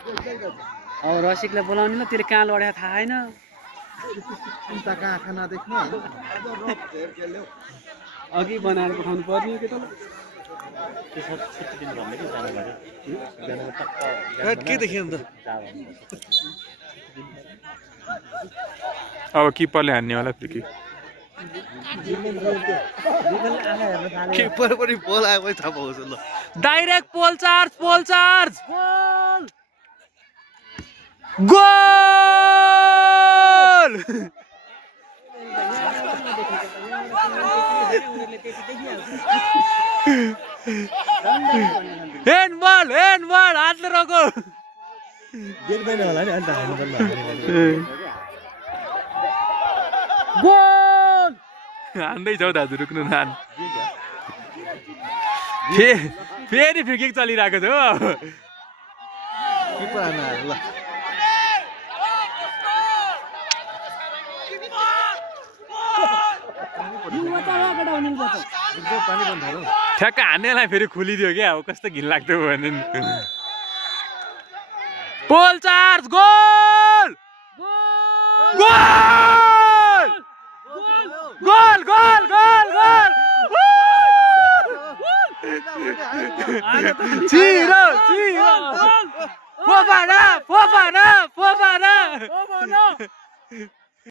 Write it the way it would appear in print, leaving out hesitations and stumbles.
अब रसिकलाई बोलाउने ल तेरो कहाँ लड्या थाहा छैन उल्टाका आँखा नदेख्ने अघि बनाएर पठाउनु पर्ने के त के देख्यो नि त अब किपरले हान्ने होला फ्री किपर पनि बल आएकै थाहा पाउँछ ल डाइरेक्ट पोल चार्ज गोल हैंडबॉल हातले रोको देख्दैन होला नि अन्त हान्नु पर्ने गोल हान्दै जाऊ दाजु रुक्नु नान फेरि फ्री किक चलिरहेको छ हो किपर हान्न ल ठ्याक्क हान्नेलाई फेरि खुलिदियो क्या अब कस्तो घिनलाग्दो भने पोल चार्ज गोल गोल गोल गोल गोल छिरो फोफाना